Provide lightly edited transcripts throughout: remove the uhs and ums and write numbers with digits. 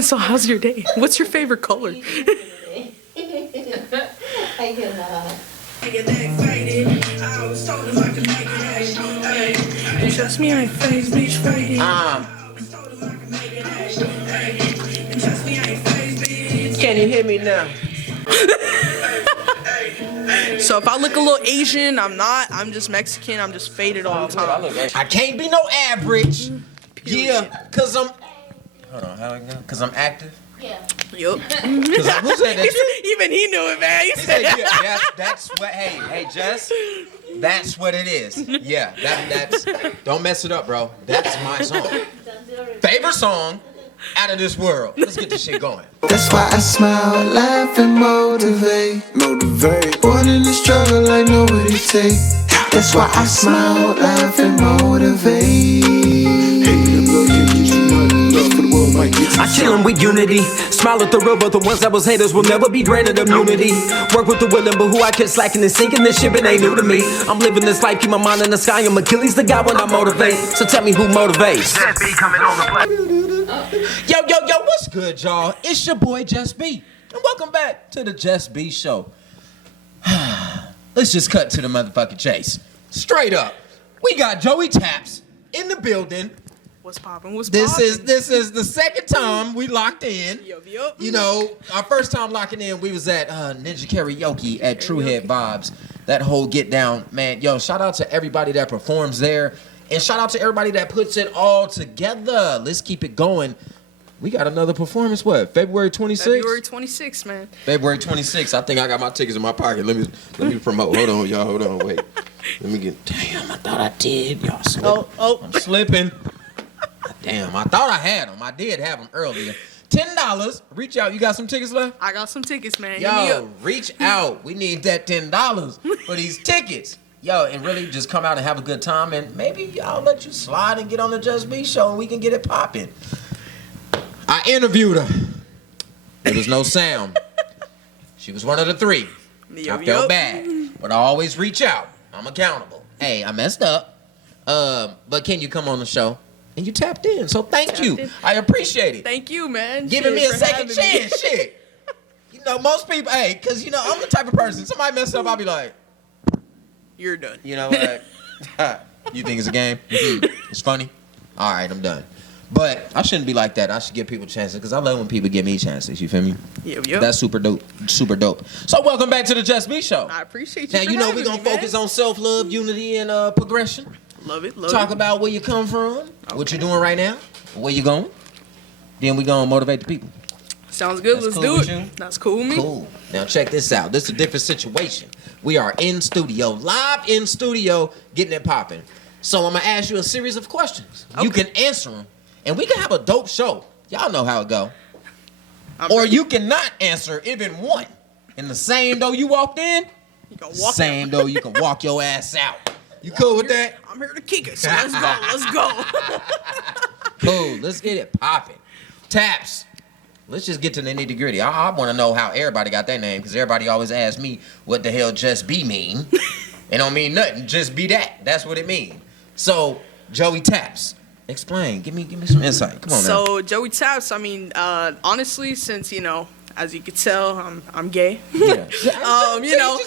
So how's your day? What's your favorite color? I can Trust me, I ain't phased, bitch, faded. Can you hear me now? So if I look a little Asian, I'm not. I'm just Mexican. I'm just faded all the time. I can't be no average. Yeah, cause I'm. Hold on, how I go? Cause I'm active. Yeah. Yup. Who said that? Even he knew it, man. He said, yeah, that's what. Hey, Jess. That's what it is. Yeah, that's. Don't mess it up, bro. That's my song. Favorite song out of this world. Let's get this shit going. That's why I smile, laugh, and motivate. Born in the struggle, I know what it takes. That's why I smile, laugh, and motivate. I chillin' with unity, smile at the real, but the ones that was haters will never be granted immunity. Work with the willing, but who I kept slacking and sinking, this shit, it ain't new to me. I'm living this life, keep my mind in the sky, I'm Achilles the guy when I motivate. So tell me who motivates. Yo, what's good, y'all? It's your boy JusB, and welcome back to the JusB Show. Let's just cut to the motherfucking chase. Straight up, we got Joey Tapz in the building. What's poppin'? What's This poppin'? is the second time we locked in. Yup. You know, our first time locking in, we was at Ninja Karaoke at True Head Vibes. That whole get down, man. Yo, shout out to everybody that performs there, and shout out to everybody that puts it all together. Let's keep it going. We got another performance. What? February 26th? February 26th, man. February 26th. I think I got my tickets in my pocket. Let me promote. Hold on, y'all. Hold on. Wait. Let me get. Damn, I thought I did. Y'all slipping. Oh. I'm slipping. Damn, I thought I had them. I did have them earlier. $10. Reach out. You got some tickets left? I got some tickets, man. Hit me up. Yo, reach out. We need that $10 for these tickets. Yo, and really just come out and have a good time, and maybe I'll let you slide and get on the JusB Show and we can get it popping. I interviewed her. There was no sound. She was one of the three. I felt bad, but I always reach out. I'm accountable. Hey, I messed up, but can you come on the show? And you tapped in, so thank you. I appreciate it. Thank you, man. Giving me a second chance, shit. You know, most people, hey, because, you know, I'm the type of person, somebody messed up, I'll be like, You're done. you know what? You think it's a game? It's funny? All right, I'm done. But I shouldn't be like that. I should give people chances, because I love when people give me chances, you feel me? Yep. That's super dope. So welcome back to the JusB Show. I appreciate you. Now, you know we're going to focus on self-love, unity, and progression. Love it. Talk about where you come from, what you're doing right now, where you going. Then we going to motivate the people. Sounds good. That's Let's cool do with it. you? That's cool with me. Cool. Now check this out. This is a different situation. We are in studio, live in studio, getting it popping. So I'm going to ask you a series of questions. Okay. You can answer them, and we can have a dope show. Y'all know how it go. Or you cannot answer even one. In the same door you walked in, You can walk same out. door you can walk your ass out. You cool with that? I'm here to kick it, so let's go. Let's go. Cool. Let's get it popping. Tapz. Let's just get to the nitty gritty. I want to know how everybody got their name, because everybody always asks me what the hell JusB mean. It don't mean nothing. Just be that. That's what it mean. So, Joey Tapz, explain. Give me some insight. Come on now. So Joey Tapz, I mean, honestly, since, you know, as you can tell, I'm gay. Yeah. You know,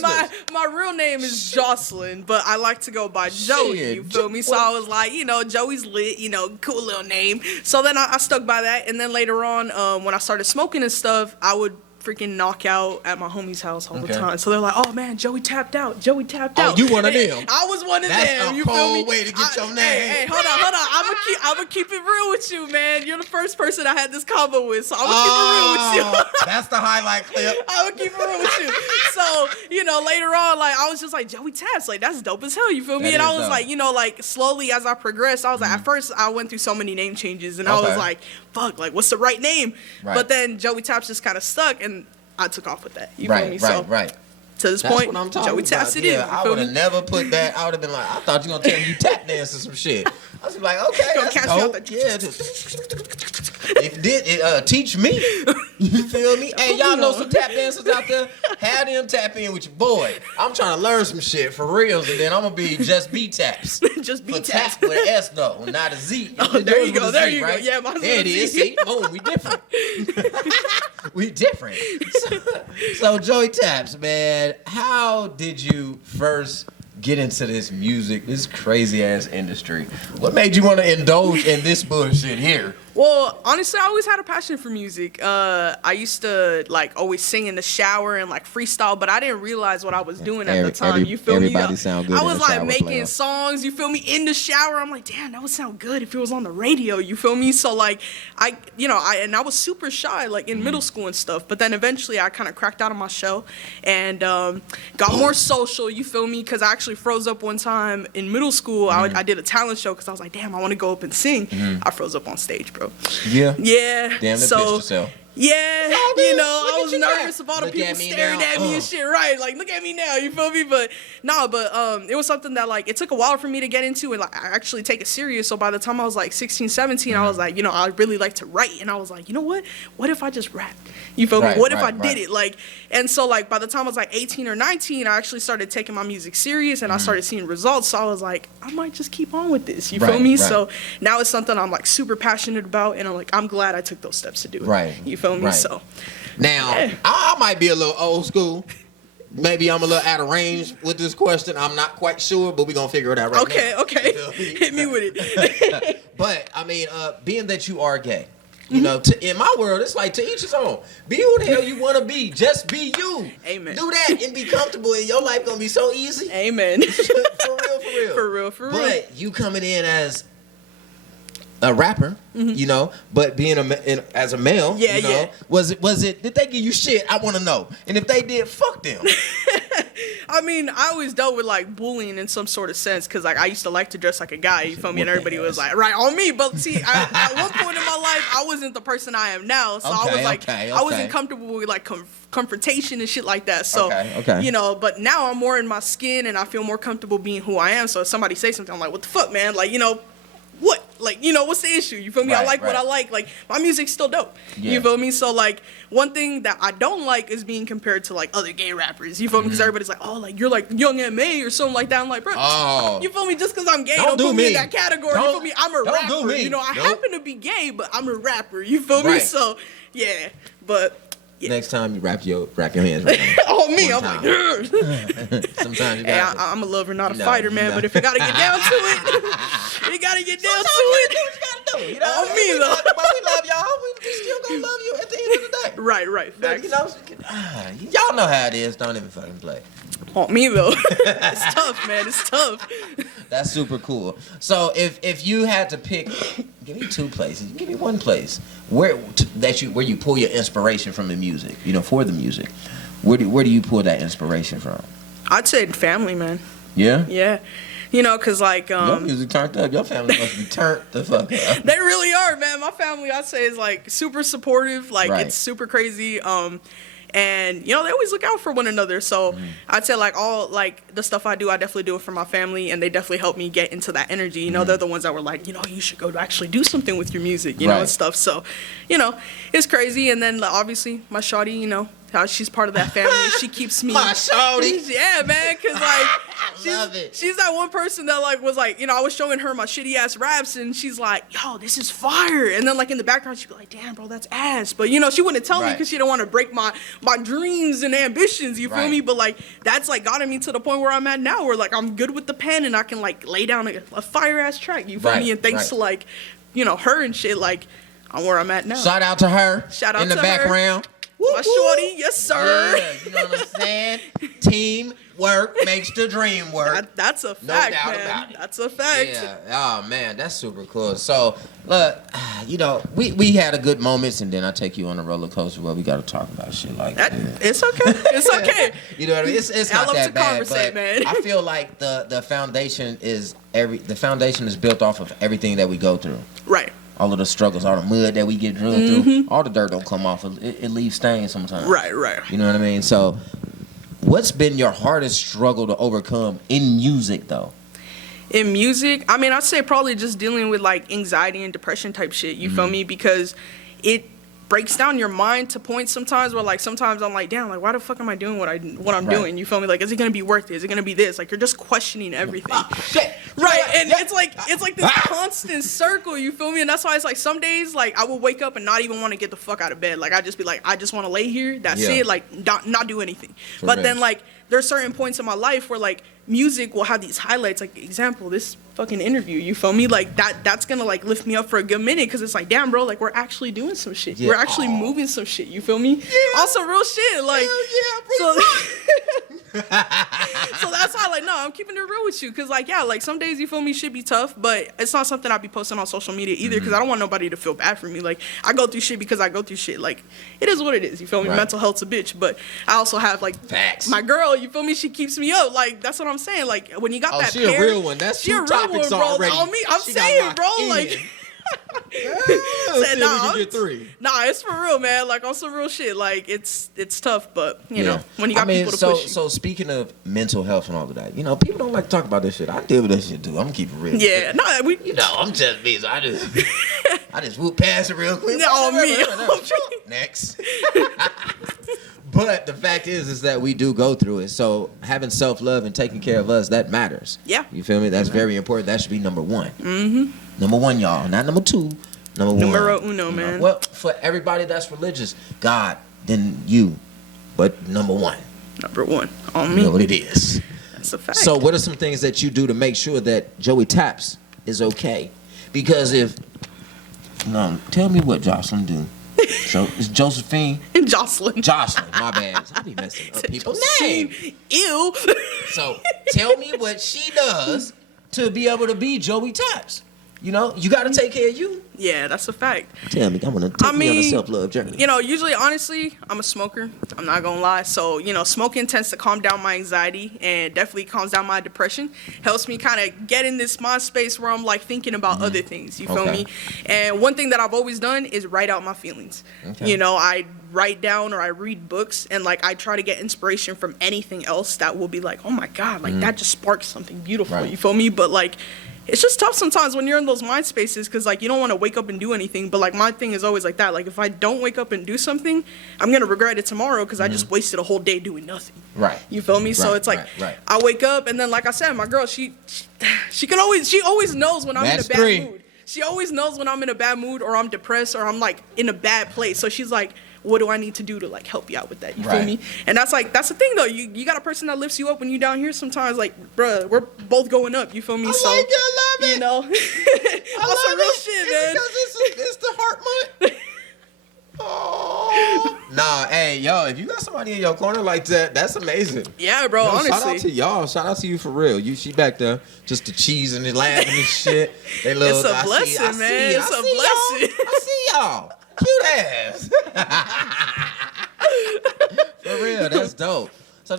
my my real name is Jocelyn, but I like to go by Joey. Shit. You feel me? So I was like, you know, Joey's lit. You know, cool little name. So then I stuck by that, and then later on, when I started smoking and stuff, I would freaking knock out at my homie's house all the time. So they're like, oh man, Joey tapped out. Joey tapped out. Oh, you one of them. I was one of That's them. a You feel me? cold way to get your name. Hey, hold on. I'm gonna keep it real with you, man. You're the first person I had this combo with, so I'm gonna keep it real with you. That's the highlight clip. I'm gonna keep it real with you. So, you know, later on, like, I was just like, Joey Tapz, like, that's dope as hell, you feel me? That And I is was dope. like, you know, like, slowly as I progressed, I was like, at first, I went through so many name changes, and I was like, fuck, like, what's the right name? Right. But then Joey Tapz just kind of stuck, and I took off with that. You feel me? Right. To this That's point, what I'm talking Joey about. Tapz it in. Yeah, I would have never put that. I would have been like, I thought you were going to tell me you tap dance or some shit. I was like, okay, Gonna that's catch me dope. out Yeah, teach me. You feel me? Hey, y'all know some tap dancers out there? Have them tap in with your boy. I'm trying to learn some shit for reals, and then I'm gonna be JusB Tapz. JusB Tapz. Tap with an S though, not a Z. Oh, there you go. Yours with a There Z, you right? go. Yeah, mine's there with it a is. Z. See, boom, we different. We different. So Joey Tapz, man, how did you first get into this music, this crazy ass industry? What made you want to indulge in this bullshit here? Well, honestly, I always had a passion for music. I used to like always sing in the shower and like freestyle, but I didn't realize what I was doing at the time. You feel me? Everybody sound good I in was the like shower, making player. songs. You feel me? In the shower, I'm like, damn, that would sound good if it was on the radio. You feel me? So like, I was super shy like in middle school and stuff. But then eventually, I kind of cracked out of my shell and got more social. You feel me? Because I actually froze up one time in middle school. I did a talent show because I was like, damn, I want to go up and sing. I froze up on stage, bro. Yeah. Yeah. Damn, that pissed so yourself. yeah, all you good. know, Look I at was you nervous now. of all the Look people at me staring now. at me and shit, right? Like, look at me now, you feel me? But it was something that like it took a while for me to get into and like I actually take it serious. So by the time I was like 16, 17, I was like, you know, I really like to write, and I was like, you know what? What if I just rap? You feel Right, me? What if right, I did it? Like, and so like by the time I was like 18 or 19, I actually started taking my music serious and I started seeing results. So I was like, I might just keep on with this. You feel Right, me? right. So now it's something I'm like super passionate about, and I'm glad I took those steps to do it. Right, You feel me? right. So. Now, Yeah. I might be a little old school. Maybe I'm a little out of range with this question. I'm not quite sure, but we're going to figure it out right now. Okay. You feel me? Hit me with it. But, I mean, being that you are gay, you know, in my world, it's like to each his own. Be who the hell you want to be. Just be you. Amen. Do that and be comfortable, and your life going to be so easy. Amen. For real. For real. But you coming in as a rapper, you know, but being as a male, Yeah, you know, yeah. was it? Did they give you shit? I want to know. And if they did, fuck them. I mean, I always dealt with like bullying in some sort of sense because like I used to like to dress like a guy. You feel me? And everybody was like, right on me. But see, at one point in my life, I wasn't the person I am now. So I was like, I wasn't comfortable with like confrontation and shit like that. So Okay. you know, but now I'm more in my skin and I feel more comfortable being who I am. So if somebody say something, I'm like, what the fuck, man? Like, you know. What? Like, you know, what's the issue? You feel me? I Right, like what right. I like. Like, my music's still dope. Yeah. You feel me? So, like, one thing that I don't like is being compared to, like, other gay rappers. You feel me? Because everybody's like, oh, like, you're like Young M.A. or something like that. I'm like, bro, Oh. you feel me? Just because I'm gay, Don't don't do put me in me. that category. Don't- You feel me? I'm a don't do rapper. me. You know, I Nope. happen to be gay, but I'm a rapper. You feel me? Right. So, yeah. But, yeah. Next time you wrap your hands right Oh, me. One I'm time. like, "Ugh." Sometimes you Hey, got I'm a lover, not a No, fighter, man. no. But if you got to get down to it, you got to get down to it. You know, On me, though. But we love y'all. We still gonna love you at the end of the day. Right. But, Facts. you know, y'all know how it is. Don't even fucking play. On me, though. It's tough, man. It's tough. That's super cool. So if you had to pick, give me two places. Give me one place where you pull your inspiration from the music. You know, for the music. Where do you pull that inspiration from? I'd say family, man. Yeah. Yeah. You know, because, like, Your music turned up. Your family must be turned the fuck up. they really are, man. My family, I'd say, is, like, super supportive. Like, Right. it's super crazy. And, you know, they always look out for one another. So I'd say, like, all, like, the stuff I do, I definitely do it for my family. And they definitely help me get into that energy. You know, they're the ones that were like, you know, you should go to actually do something with your music, you know, Right. and stuff. So, you know, it's crazy. And then, like, obviously, my shawty, you know, how she's part of that family. She keeps me. My shawty. Yeah, man, because, like, Love it. she's that one person that, like, was like, you know, I was showing her my shitty ass raps, and she's like, yo, this is fire. And then, like, in the background, she'd be like, damn, bro, that's ass. But, you know, she wouldn't tell me Right. because she didn't want to break my dreams and ambitions, you feel Right. me? But, like, that's, like, gotten me to the point where I'm at now, where, like, I'm good with the pen and I can, like, lay down a fire ass track, you feel Right, me? And thanks right. to, like, you know, her and shit, like, I'm where I'm at now. Shout out to her. Shout out in the to her. background. My shorty, yes, sir. Yeah, you know what I'm saying? Team work makes the dream work. That's a No fact, doubt man. about it. That's a fact. Yeah. Oh man, that's super cool. So look, you know, we had a good moments, and then I take you on a roller coaster where we got to talk about shit like that. It's okay. It's okay. You know what I mean? It's I not love that to bad, conversate, but man. I feel like the foundation is built off of everything that we go through. Right. All of the struggles, all the mud that we get drilled through, all the dirt don't come off. It leaves stains sometimes. Right. You know what I mean? So, what's been your hardest struggle to overcome in music, though? In music, I mean, I'd say probably just dealing with like anxiety and depression type shit. You feel me? Because breaks down your mind to points sometimes where like sometimes I'm like, damn, like why the fuck am I doing what I'm doing? You feel me? Like, is it gonna be worth it? Is it gonna be this? Like, you're just questioning everything. Shit. Right, and it's like this constant circle, you feel me? And that's why it's like some days like I will wake up and not even want to get the fuck out of bed. Like I just be like, I just want to lay here. That's it. Like not do anything. But then like there's certain points in my life where like music will have these highlights. Like example, this fucking interview. You feel me? Like that's gonna like lift me up for a good minute because it's like, damn, bro, like we're actually doing some shit. Yeah. We're actually moving some shit. You feel me? Yeah. Also real shit. Like so. So that's why, like, no, I'm keeping it real with you, because, like, yeah, like, some days, you feel me, shit be tough, but it's not something I'll be posting on social media either, because I don't want nobody to feel bad for me. Like, I go through shit because I go through shit. Like, it is what it is, you feel me? Right. Mental health's a bitch, but I also have, like, facts. My girl, you feel me? She keeps me up. Like, that's what I'm saying. Like, when you got that she pair, a real one. That's two topics already. On me, I'm saying, bro, like... Said, nah, it's for real, man. Like on some real shit. Like it's tough, but you know when you got people to push you. So speaking of mental health and all of that, you know, people don't like to talk about this shit. I deal with that shit too. I'm gonna keep it real. Yeah, no, you know, I'm just me. So I just whoop past it real quick. On me. Next. But the fact is that we do go through it. So having self-love and taking care of us, that matters. Yeah. You feel me? That's very important. That should be number one. Mm-hmm. Number one, y'all. Not number two. Numero uno, man. Well, for everybody that's religious, God, then you. But number one. Number one. On me. You know what it is. That's a fact. So what are some things that you do to make sure that Joey Tapz is okay? Because no, tell me what Jocelyn do. So it's Josephine. Jocelyn, my bad. I be messing up people's names. Ew. So tell me what she does to be able to be Joey Tapz. You know, you got to take care of you. Yeah, that's a fact. Tell me, I'm going to take me on a self-love journey. You know, usually, honestly, I'm a smoker. I'm not going to lie. So, you know, smoking tends to calm down my anxiety and definitely calms down my depression. Helps me kind of get in this mind space where I'm, like, thinking about other things. You feel me? And one thing that I've always done is write out my feelings. You know, I write down or I read books and, like, I try to get inspiration from anything else that will be like, oh, my God, like, that just sparks something beautiful. Right. You feel me? But, like... it's just tough sometimes when you're in those mind spaces because, like, you don't want to wake up and do anything. But, like, my thing is always like that. Like, if I don't wake up and do something, I'm going to regret it tomorrow because I just wasted a whole day doing nothing. Right. You feel me? Right, so it's like I wake up and then, like I said, my girl, she always knows when I'm in a bad mood. She always knows when I'm in a bad mood or I'm depressed or I'm, like, in a bad place. So she's like, what do I need to do to, like, help you out with that? You feel me? And that's the thing, though. You got a person that lifts you up when you down here sometimes. Like, bruh, we're both going up. You feel me? I love it. You know? I love real shit, man. Because it's the heart month. Oh. Nah, hey, yo, if you got somebody in your corner like that, that's amazing. Yeah, bro, honestly. Shout out to y'all. Shout out to you for real. She back there just the cheese and the laughing and shit. They love, it's a blessing, man. It's a blessing. I see y'all. Cute ass. For real, that's dope. So,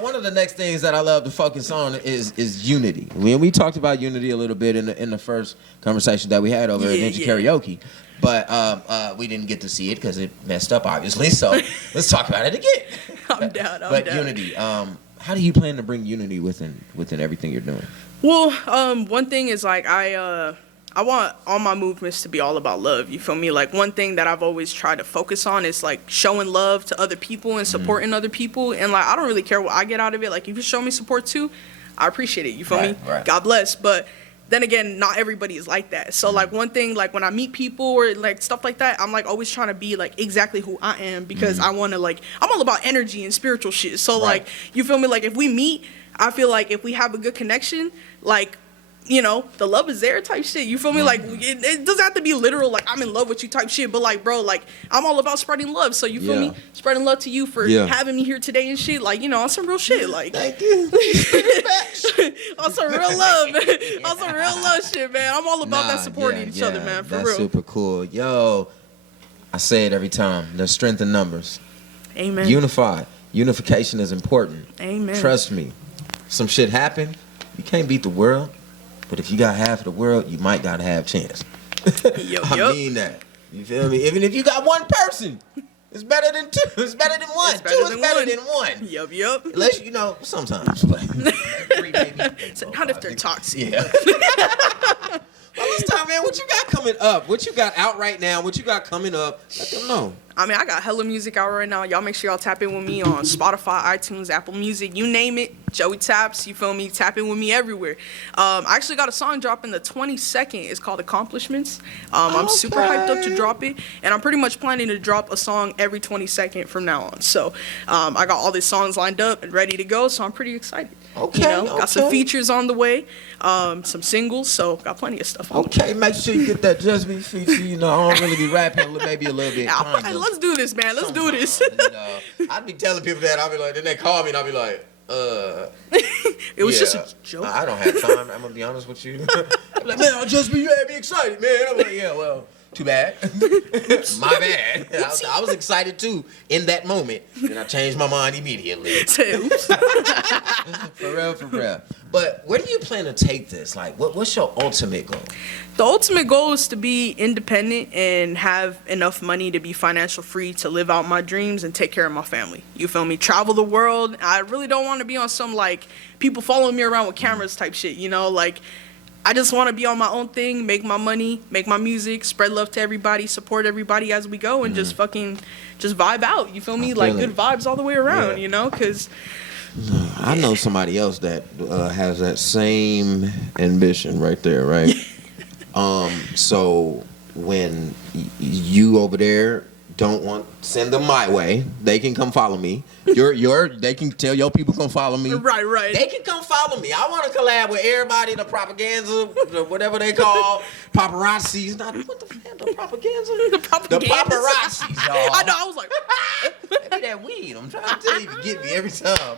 one of the next things that I love to focus on is unity. We talked about unity a little bit in the first conversation that we had over at Ninja Karaoke, but we didn't get to see it because it messed up, obviously. So let's talk about it again. I'm down. But unity, how do you plan to bring unity within everything you're doing? Well, one thing is like I want all my movements to be all about love. You feel me? Like, one thing that I've always tried to focus on is, like, showing love to other people and supporting other people. And, like, I don't really care what I get out of it. Like, if you show me support, too, I appreciate it. You feel me? Right. God bless. But then again, not everybody is like that. So, like, one thing, like, when I meet people or, like, stuff like that, I'm, like, always trying to be, like, exactly who I am because I want to, like, I'm all about energy and spiritual shit. So, like, you feel me? Like, if we meet, I feel like if we have a good connection, like, you know, the love is there type shit. You feel me? Like, it doesn't have to be literal, like, I'm in love with you type shit. But, like, bro, like, I'm all about spreading love. So, you feel me? Spreading love to you for having me here today and shit. Like, you know, on some real shit. Like, thank you. on some real love, man. On some real love shit, man. I'm all about that supporting each other, man. For real. That's super cool. Yo, I say it every time. There's strength in numbers. Amen. Unified. Unification is important. Amen. Trust me. Some shit happened. You can't beat the world. But if you got half of the world, you might got a half chance. I mean that. You feel me? Even if you got one person, it's better than two. It's better than one. Two is better than one. Yup. Unless, sometimes. Three, maybe. So not if they're toxic. Yeah. Well, this time, man, what you got coming up? What you got out right now? What you got coming up? Let them know. I mean, I got hella music out right now. Y'all make sure y'all tap in with me on Spotify, iTunes, Apple Music, you name it. Joey Tapz, you feel me? Tap in with me everywhere. I actually got a song dropping the 22nd. It's called Accomplishments. I'm super hyped up to drop it, and I'm pretty much planning to drop a song every 22nd from now on. So I got all these songs lined up and ready to go, so I'm pretty excited. Okay, Got some features on the way, some singles, so got plenty of stuff on the way. Okay, make sure you get that JusB feature. You know, I don't really be rapping, maybe a little bit. Hey, let's do this, man. Let's do this. I'd be telling people that. I'll be like, then they call me and I'll be like, it was just a joke. I don't have time. I'm gonna be honest with you. I'm like, man, you had me excited, man. I'm like, yeah, well, too bad. My bad. I was excited too in that moment. Then I changed my mind immediately. Say oops. For real. But where do you plan to take this? Like, what's your ultimate goal? The ultimate goal is to be independent and have enough money to be financial free to live out my dreams and take care of my family. You feel me? Travel the world. I really don't want to be on some, like, people following me around with cameras type shit, you know? Like, I just want to be on my own thing, make my money, make my music, spread love to everybody, support everybody as we go, and just vibe out. You feel me? Like, good vibes all the way around, you know? Because I know somebody else that has that same ambition right there, right? So when you over there don't send them my way, they can come follow me. They can tell your people come follow me. Right. They can come follow me. I want to collab with everybody, the propaganda, whatever they call paparazzis. Not what the hell, the propaganda? The paparazzis, y'all. I know. I was like, maybe that weed. I'm trying to tell you to get me every time.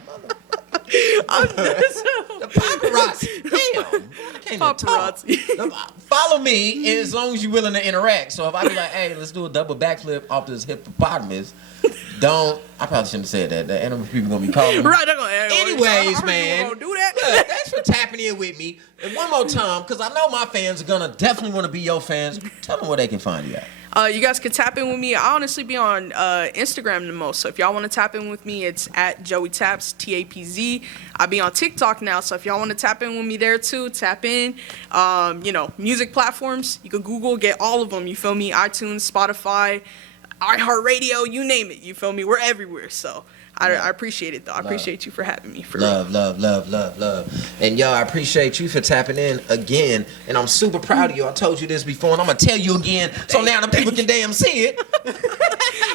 The paparazzi. Damn. Paparazzi. Follow me as long as you're willing to interact. So if I be like, hey, let's do a double backflip off this hippopotamus, I probably shouldn't have said that. The animal people gonna be calling me. Right, they're gonna. Anyways, man. Gonna do that. Look, thanks for tapping in with me. And one more time, because I know my fans are gonna definitely want to be your fans. Tell them where they can find you at. You guys can tap in with me. I honestly be on Instagram the most. So if y'all want to tap in with me, it's at Joey Tapz, Tapz. I be on TikTok now. So if y'all want to tap in with me there too, tap in. Music platforms. You can Google, get all of them. You feel me? iTunes, Spotify, iHeartRadio, you name it. You feel me? We're everywhere. So I appreciate it, though. I appreciate you for having me. Love. And y'all, I appreciate you for tapping in again. And I'm super proud of you. I told you this before, and I'm going to tell you again so now the people can damn see it.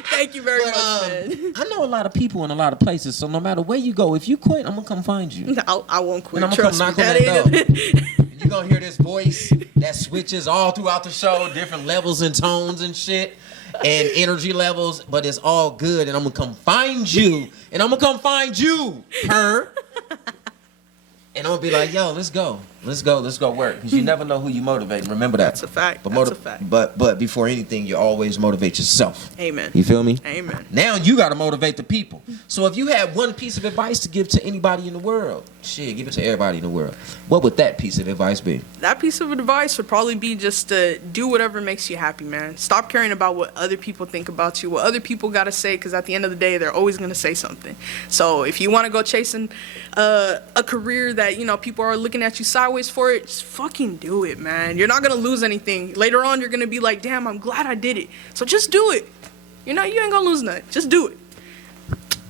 Thank you very much, man. I know a lot of people in a lot of places, so no matter where you go, if you quit, I'm going to come find you. I won't quit. And I'm going to come knock on that door. You're going to hear this voice that switches all throughout the show, different levels and tones and shit. And energy levels, but it's all good. And I'm gonna come find you. And I'm gonna come find you, her. And I'm gonna be like, yo, let's go work. Because you never know who you motivate. Remember that. That's a fact. But before anything, you always motivate yourself. Amen. You feel me? Amen. Now you gotta motivate the people. So if you had one piece of advice to give to anybody in the world, give it to everybody in the world. What would that piece of advice be? That piece of advice would probably be just to do whatever makes you happy, man. Stop caring about what other people think about you, what other people gotta say, because at the end of the day, they're always gonna say something. So if you want to go chasing a career that people are looking at you sideways for it, just fucking do it, man. You're not gonna lose anything. Later on, you're gonna be like, damn, I'm glad I did it. So just do it. You ain't gonna lose nothing. Just do it.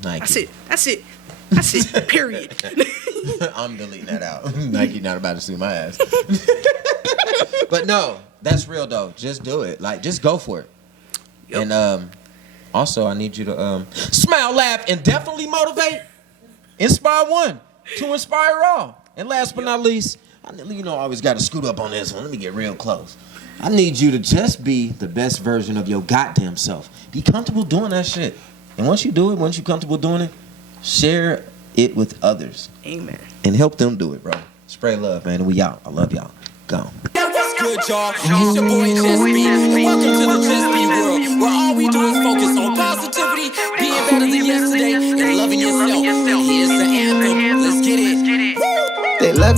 Nike. That's it. Period. I'm deleting that out. Nike not about to sue my ass. But no, that's real though. Just do it. Like, just go for it. Yep. And also, I need you to smile, laugh, and definitely motivate. Inspire one to inspire all. And last but not least, I always got to scoot up on this one. Let me get real close. I need you to just be the best version of your goddamn self. Be comfortable doing that shit. And once you do it, once you're comfortable doing it, share it with others. Amen. And help them do it, bro. Spray love, man. And we out. I love y'all. Go. What's good, y'all? It's your boy JusB, and welcome to the JusB world, where all we do is focus on positivity, being better than yesterday, and loving yourself. Here's the anthem. Let's get it. They love it.